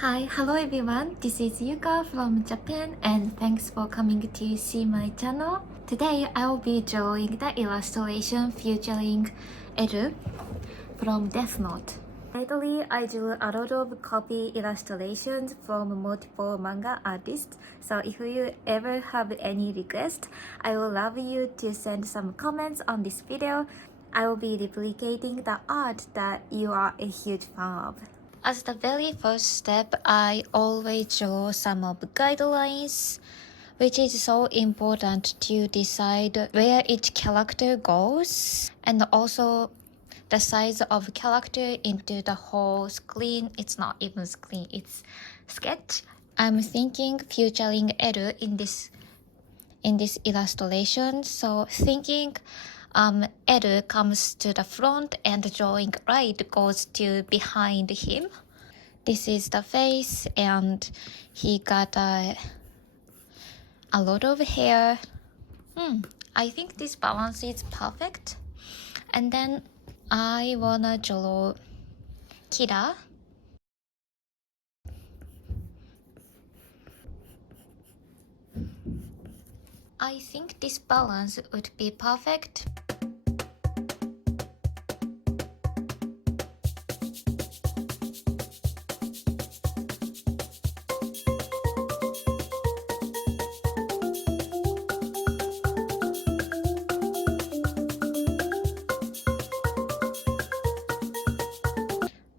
Hi, hello everyone. This is Yuka from Japan and thanks for coming to see my channel. Today I will be drawing the illustration featuring Eru from Death Note. Lately, I drew a lot of copy illustrations from multiple manga artists, so if you ever have any request, I would love you to send some comments on this video. I will be replicating the art that you are a huge fan of. As the very first step, I always draw some of guidelines, which is so important to decide where each character goes, and also the size of character into the whole screen. It's not even screen, it's sketch. I'm thinking featuring Eru in this illustration, so thinking Eru comes to the front and drawing right goes to behind him. This is the face and he got a lot of hair. I think this balance is perfect. And then I wanna draw Kira. I think this balance would be perfect.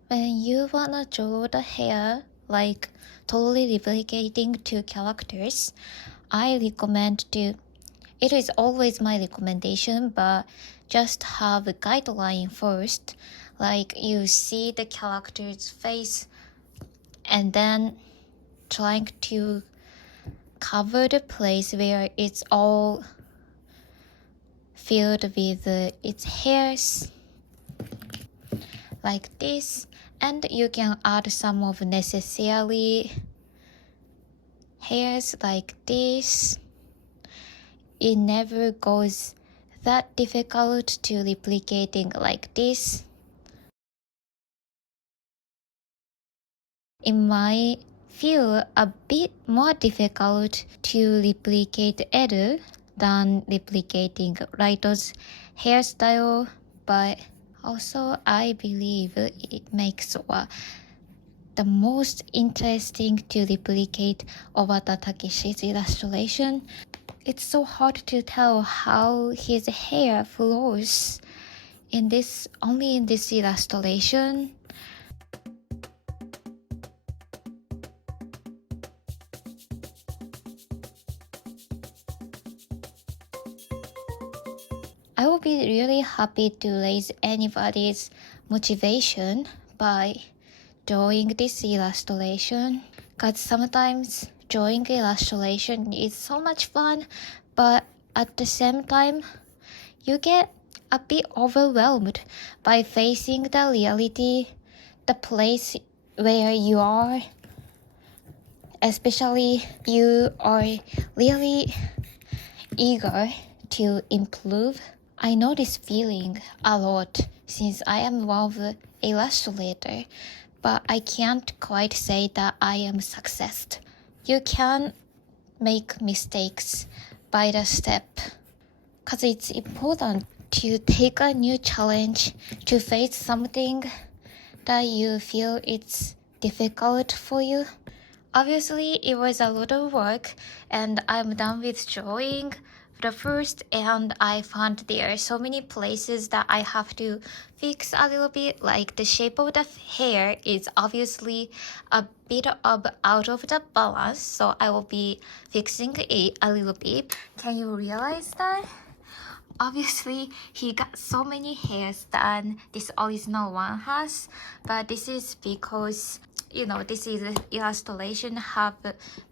When you wanna draw the hair, like totally replicating two characters, I recommend to, it is always my recommendation, but just have a guideline first. Like you see the character's face and then trying to cover the place where it's all filled with its hairs like this, and you can add some of necessary hairs like this. It never goes that difficult to replicating like this. It might feel a bit more difficult to replicate Eru than replicating Raito's hairstyle, but also I believe it makes the most interesting to replicate Obata Takeshi's illustration. It's so hard to tell how his hair flows only in this illustration. I will be really happy to raise anybody's motivation by drawing this illustration, because sometimes drawing illustration is so much fun, but at the same time you get a bit overwhelmed by facing the reality, the place where you are, especially you are really eager to improve. I know this feeling a lot since I am one of the illustrator, but I can't quite say that I am successed. You can make mistakes by the step, because it's important to take a new challenge, to face something that you feel it's difficult for you. Obviously, it was a lot of work and I'm done with drawing the first, and I found there are so many places that I have to fix a little bit, like the shape of the hair is obviously a bit of out of the balance, so I will be fixing it a little bit. Can you realize that? Obviously, he got so many hairs than this original one has, but this is because this illustration have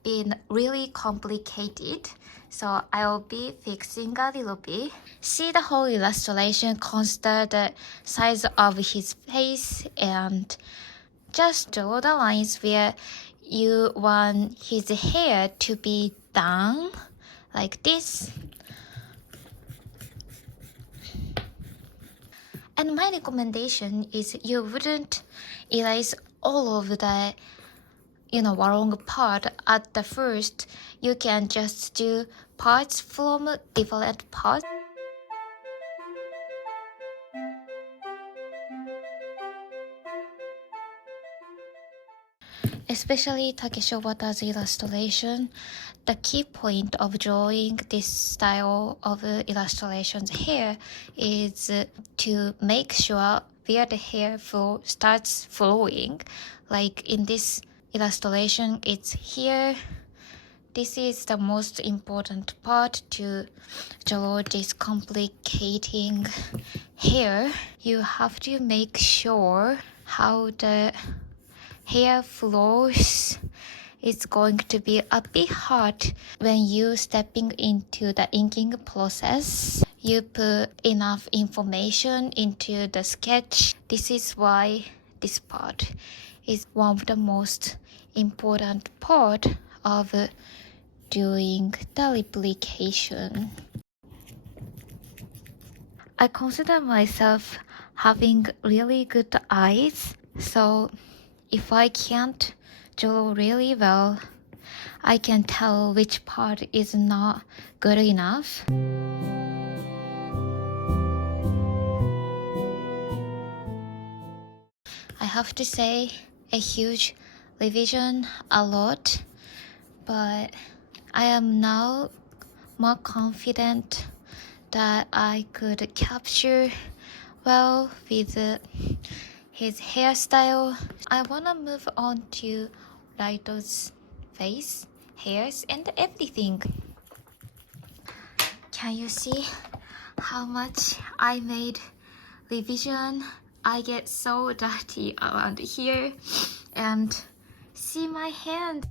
been really complicated, so I'll be fixing a little bit. See the whole illustration, consider the size of his face, and just draw the lines where you want his hair to be down like this. And my recommendation is you wouldn't erase all of the wrong part at the first. You can just do parts from different parts. Especially Takeshi Obata's illustration, the key point of drawing this style of illustrations here is to make sure where the hair flow starts flowing. Like in this illustration, it's here. This is the most important part to draw this complicating hair. You have to make sure how the hair flows. It's going to be a bit hard when you stepping into the inking process. You put enough information into the sketch. This is why this part is one of the most important part of doing the replication. I consider myself having really good eyes, so if I can't draw really well, I can tell which part is not good enough. I have to say a huge revision a lot, but I am now more confident that I could capture well with his hairstyle. I wanna move on to Raito's face, hairs, and everything. Can you see how much I made revision? I get so dirty around here, and see my hand.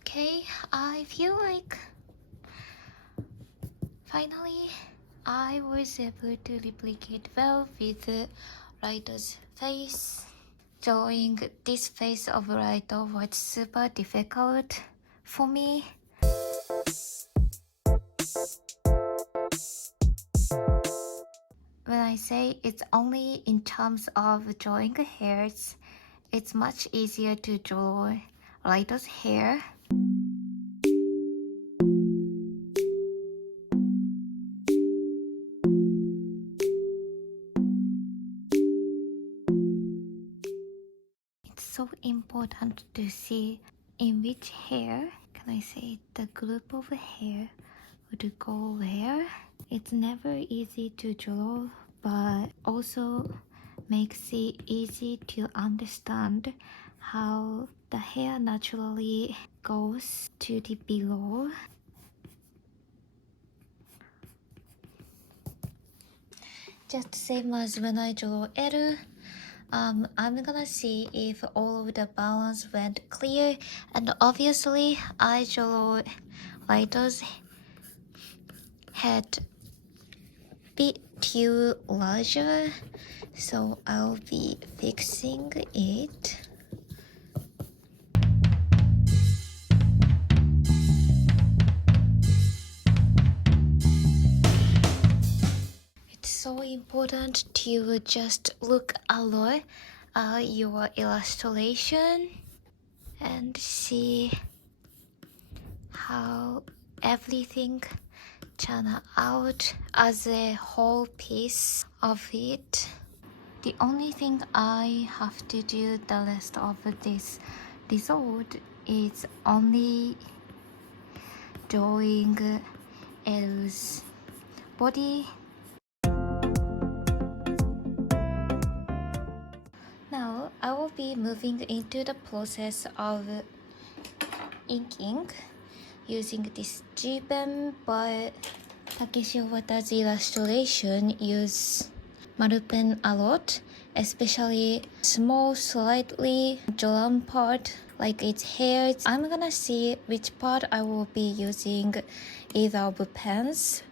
Okay, I feel like finally I was able to replicate well with Raito's face. Drawing this face of Raito was super difficult for me. When I say it's only in terms of drawing hairs, it's much easier to draw Raito's hair. It's so important to see in which hair, can I say, the group of hair would go where. It's never easy to draw, but also makes it easy to understand how the hair naturally goes to the below. Just same as when I draw L, I'm gonna see if all of the balance went clear, and obviously I draw Raito's head bit too larger, so I'll be fixing it. It's so important to just look a lot at your illustration and see how everything turn out as a whole piece of it. The only thing I have to do the rest of this result is only drawing L's body. Now I will be moving into the process of inking using this G pen, but Takeshi Obata's illustration use maru pen a lot, especially small slightly drawn part like its hair. I'm gonna see which part I will be using either of pens.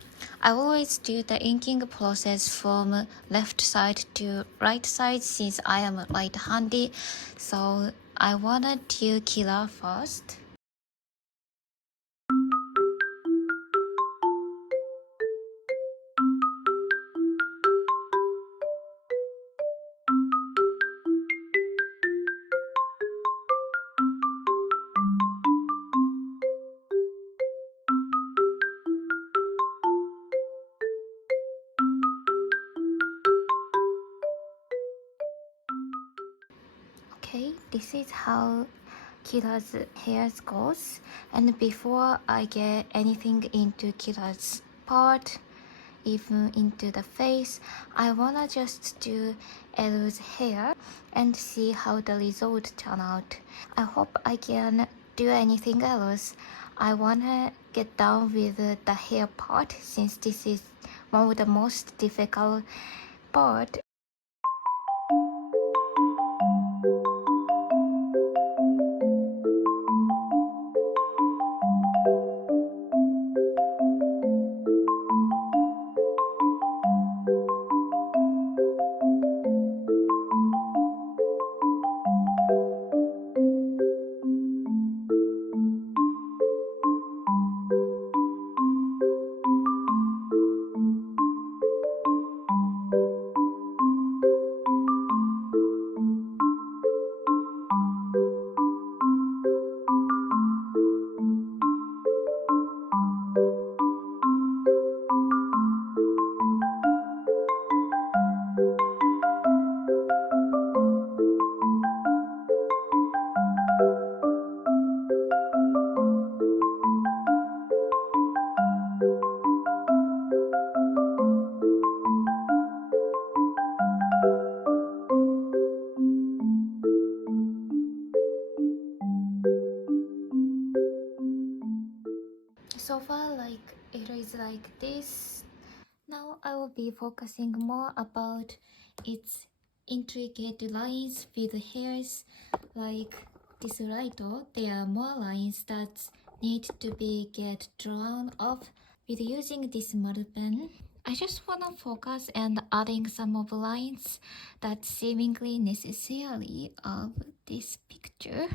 I always do the inking process from left side to right side since I am right-handed. So I wanna do killer first. Okay, this is how Kira's hair goes. And before I get anything into Kira's part, even into the face, I wanna just do Elu's hair and see how the result turn out. I hope I can do anything else. I wanna get down with the hair part since this is one of the most difficult part. So far, like it is like this. Now I will be focusing more about its intricate lines with hairs. Like this lighto, there are more lines that need to be get drawn off with using this model pen. I just wanna focus and adding some of lines that seemingly necessary of this picture.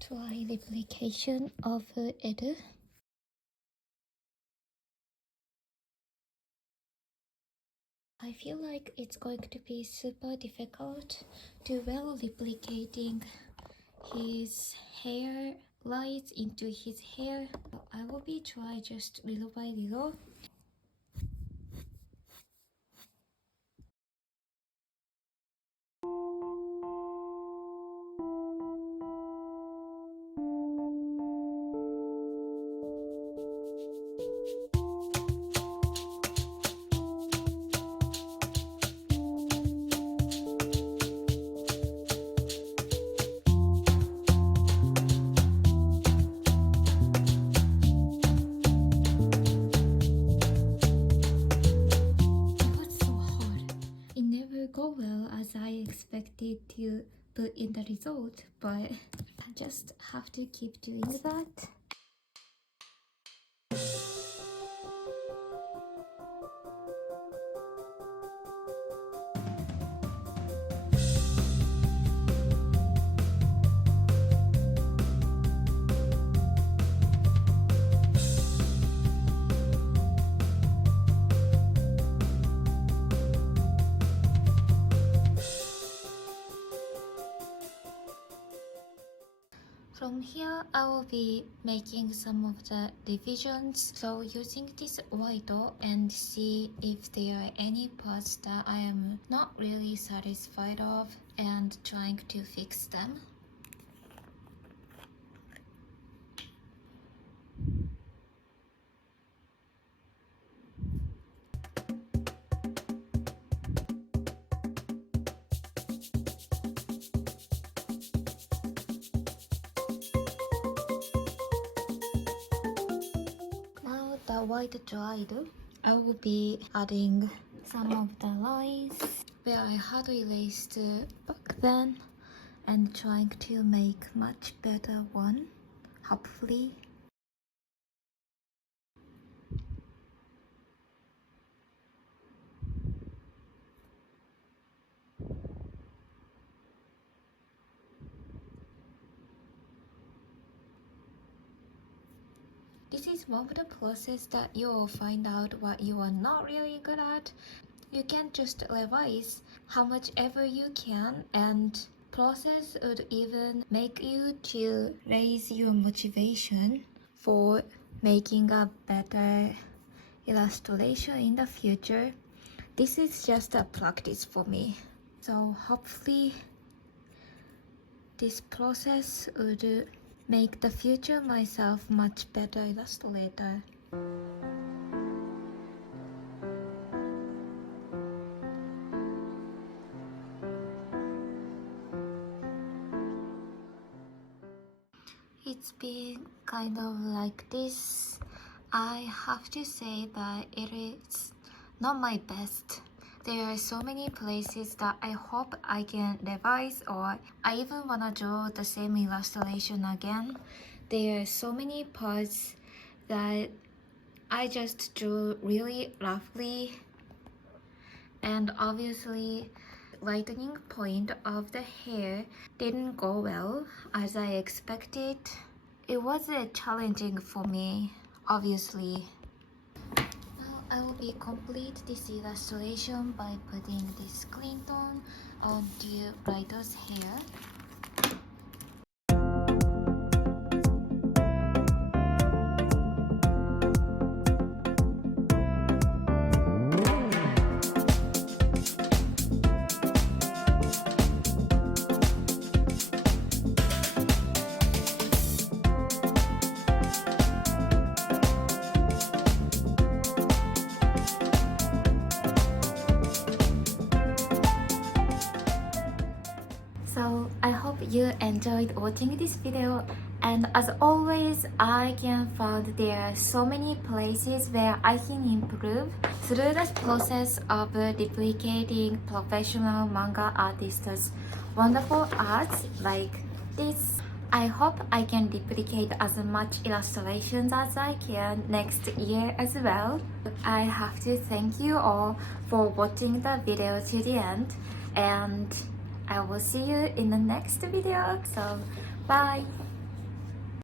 Try replication of Edu. I feel like it's going to be super difficult to well replicating his hair lights into his hair. I will be try just little by little. It was so hard. It never go well as I expected to put in the result, but I just have to keep doing that. From here, I will be making some of the revisions. So using this white and see if there are any parts that I am not really satisfied of and trying to fix them. white dried, I will be adding some of the lines where I had erased back then and trying to make much better one, hopefully. This is one of the process that you will find out what you are not really good at. You can just revise how much ever you can, and process would even make you to raise your motivation for making a better illustration in the future. This is just a practice for me. So hopefully this process would make the future myself much better illustrator. It's been kind of like this. I have to say that it is not my best. There are so many places that I hope I can revise, or I even wanna draw the same illustration again. There are so many parts that I just drew really roughly, and obviously lightening point of the hair didn't go well as I expected. It was challenging for me, obviously. Now I will be complete this illustration by putting this clean tone onto writer's hair. So I hope you enjoyed watching this video, and as always I can find there are so many places where I can improve through the process of duplicating professional manga artists' wonderful arts like this. I hope I can duplicate as much illustrations as I can next year as well. I have to thank you all for watching the video to the end, and I will see you in the next video. So bye.